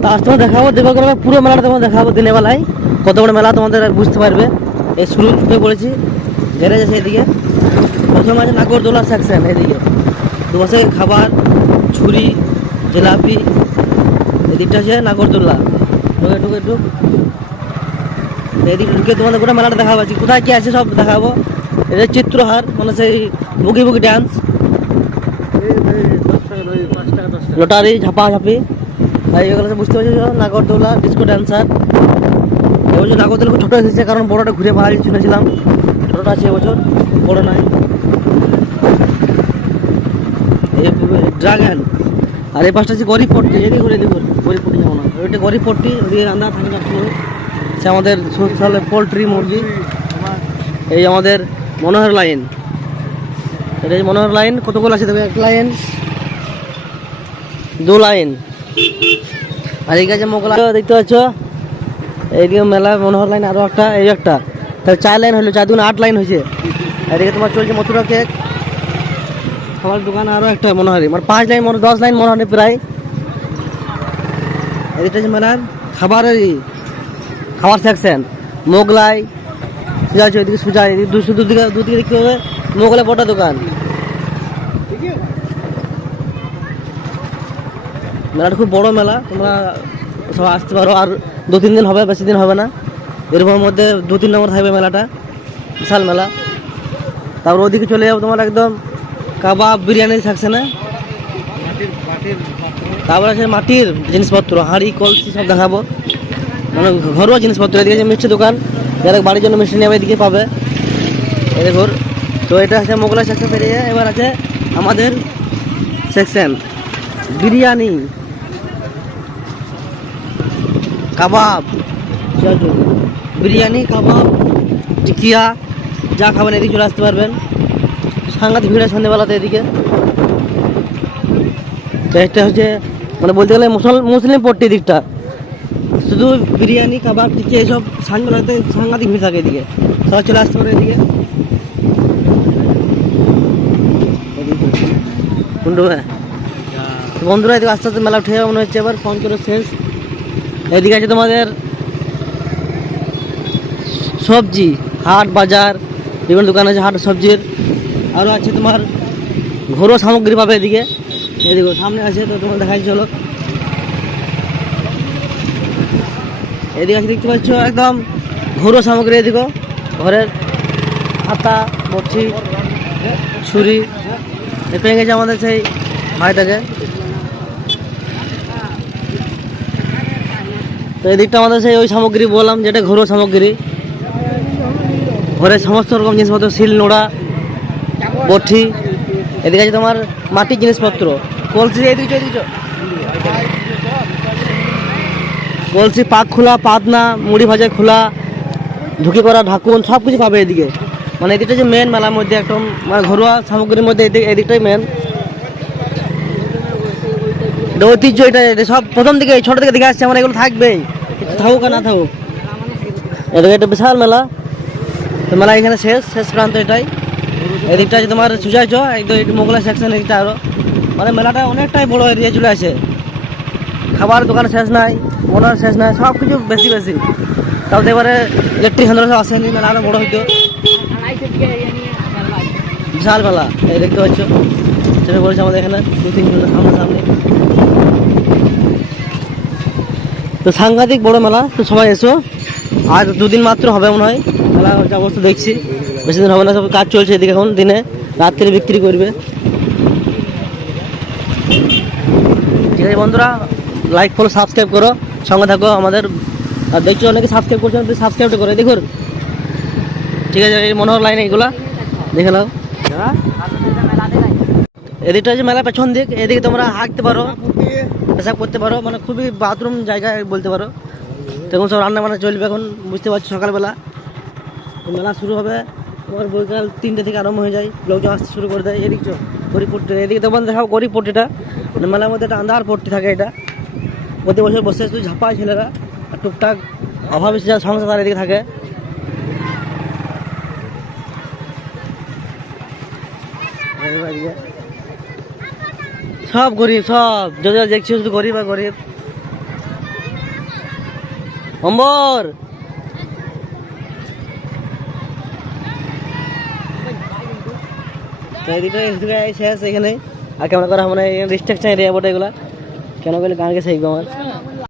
তো আজ তোমার দেখাবো দেবগ্রামে পুরো মেলাটা তোমার দেখাবো দিনের বেলায় কত বড় মেলা তোমাদের বুঝতে পারবে। এই শুরু থেকে বলেছি গ্যারেজ আছে এদিকে, প্রথমে আছে নাগরদোলা সেকশন, এদিকে দুপাশে খাবার, ঝুড়ি, জিলাপি, এদিকটা আছে নাগরদোলা। একটু এদিকে ঢুকে তোমাদের গোটা মেলাটা দেখাবো, কোথায় কি আছে সব দেখাবো। এটা চিত্রহার মানে সেই বুকি বুকি ডান্স, লটারি, ঝাপাঝাপি, আর এগুলো বুঝতে পারছি। নাগরদোলা ডিস্কো ডান্সার। এবছর নাগরদোলা খুব ছোটো এসেছে, কারণ বড়োটা ঘুরে পাহাড়ি শুনেছিলাম, ছোটোটা আছে এবছর, বড়ো নাই। ড্রাগন, আর এই পাশটা আছে গরিব পট্টি, এদিকে ঘুরে দেখুন গরিব পট্টি যেমন ওইটা গরিব পট্টি, ওদিকে রান্না থাকে সবসময়। সে আমাদের সোশ্যাল পোলট্রি মুরগি। এই আমাদের মনোহর লাইন, এটা মনোহর লাইন কতগুলো আছে দেখবে, এক লাইন, দু লাইন, আর এই কাছে মোগলা দেখতে পাচ্ছ। এইদিকে মেলা মনোহর লাইন, আরও একটা, এই একটা, তাহলে 4 লাইন হলো, 4 দুগুণ 8 লাইন হয়েছে। এদিকে তোমার চলছে মথুরা কেক, খাবার দোকান, আরও একটা মনোহারি, মানে 5 লাইন, 10 লাইন মনোহারি প্রায়। এদিকটা হচ্ছে মেলার খাবার সেকশন, মোগলাই সুজা আছে, ওইদিকে সুজা, দুদিকে দেখতে হবে মোগলাই বড় দোকান। মেলাটা খুব বড় মেলা, তোমরা সব আসতে পারো। আর 2-3 দিন হবে, বেশি দিন হবে না। এরপর মধ্যে 2-3 নম্বর থাকবে মেলাটা, বিশাল মেলা। তারপর ওদিকে চলে যাবো তোমার একদম কাবাব, বিরিয়ানি থাকছে না, তারপর আছে মাটির জিনিসপত্র, হাঁড়ি, কলসি সব দেখাবো, মানে ঘরোয়া জিনিসপত্র। এদিকে যে মিষ্টি দোকান, যারা বাড়ির জন্য মিষ্টি নেবে এদিকে পাবে। এই দেখুন, তো এটা আছে মোগলাই সেকশন পেরিয়ে এবার আছে আমাদের সেকশন বিরিয়ানি, কাবাব, বিরিয়ানি, কাবাব, টিকিয়া, যা খাবেন এদিকে চলে আসতে পারবেন। সাংঘাতিক ভিড় আছে সন্ধ্যেবেলাতে এদিকে। তো একটা হচ্ছে মানে বলতে গেলে মুসলিম পট্টি দিকটা, শুধু বিরিয়ানি, কাবাব, টিকি এইসব সন্ধ্যেবেলাতে সাংঘাতিক ভিড় থাকে এদিকে, সবাই চলে আসতে পারে এদিকে। বন্ধুরা এদিকে আস্তে আস্তে মেলা উঠে যাবে মনে হচ্ছে, এবার ফোন করে শেষ। এদিকে আছে তোমাদের সবজি, হাট বাজার, বিভিন্ন দোকান আছে হাট সবজির। আরও আছে তোমার ঘরোয়া সামগ্রী পাবে এদিকে। এদিকে সামনে আছে, তো তোমার দেখাই চলো। এদিকে আছে দেখতে পাচ্ছ একদম ঘরোয়া সামগ্রী, এদিকে ঘরের খাতা, বড়ছি, ছুরি, পেয়ে গেছে আমাদের সেই ভাইটাকে। তো এদিকটা আমাদের সেই ওই সামগ্রী বললাম যেটা ঘরোয়া সামগ্রী, ঘরের সমস্ত রকম জিনিসপত্র, শিল নোড়া, বটি। এদিকে আছে তোমার মাটির জিনিসপত্র, কলসি, এদিকে কলসি, পাক খোলা, পাতনা, মুড়ি ভাজা খোলা, ঢুকি করা ঢাকুন, সব কিছু পাবে এদিকে। মানে এদিকটা যে মেন মেলার মধ্যে একদম, মানে ঘরোয়া সামগ্রীর মধ্যে এদিকটাই মেন ঐতিহ্য। এটা সব প্রথম দিকে ছোট থেকে দেখে আসছে, মানে এগুলো থাকবেই, থাকুক আর না থাকুক। এদিকে একটা বিশাল মেলা, তো মেলা এখানে শেষ প্রান্ত এটাই। এদিকটা আছে তোমার সুজাইছ একদম, একটু মোগলাই সেকশন, এদিকটা আরও, মানে মেলাটা অনেকটাই বড় এরিয়া চলে আছে। খাবার দোকান শেষ নাই, ওনার শেষ নাই, সব কিছু বেশি। তাও এবারে ইলেকট্রিক হ্যান্ডেল সব আসেনি, মেলা আরও বড়ো হইতো, বিশাল মেলা। এই দেখতে পাচ্ছ চেপে পড়েছে আমাদের এখানে 2-3 কিলোমিটার সামনে। তো সাংঘাতিক বড় মেলা, তো সবাই এসো। আর 2 দিন মাত্র হবে মনে হয় মেলা, যা অবস্থা দেখছি বেশি দিন হবে না। সব কাজ চলছে এদিকে, এখন দিনে রাত্রে বিক্রি করবে। ঠিক আছে বন্ধুরা, লাইক ফলো সাবস্ক্রাইব করো, সঙ্গে থাকো আমাদের। আর দেখছো অনেকে সাবস্ক্রাইব করছো, সাবস্ক্রাইবটা করে দেখুন। ঠিক আছে, এই মনোহর লাইন এইগুলা দেখে নাও। এদিকটা যে মেলা পেছন দিক, এদিকে তোমরা হাঁটতে পারো, পেশাব করতে পারো, মানে খুবই বাথরুম জায়গা বলতে পারো। তখন সব রান্না বান্না চলবে এখন, বুঝতে পারছো সকালবেলা। মেলা শুরু হবে তোমার বৈকাল 3টে থেকে আরম্ভ হয়ে যায়, লোকজন আসতে শুরু করে দেয়। এদিক গরিবপট্টি, এদিকে তোমার দেখাও গরিবপট্টিটা, মানে মেলার মধ্যে একটা আন্ধার পট্টি থাকে। এটা প্রতি বছর বসে শুধু ঝাপায় ছেলেরা, আর টুকটাক অভাবে যা সংসার এদিকে থাকে। সব গরিব, সব যা দেখছি শুধু গরিব আর গরিব। অম্বর শেষ এখানে আর ক্যামেরা করা মানে রিস্ট্রিকশন এরিয়া বটে এগুলা কেন বলে গানকে শিখবে আমার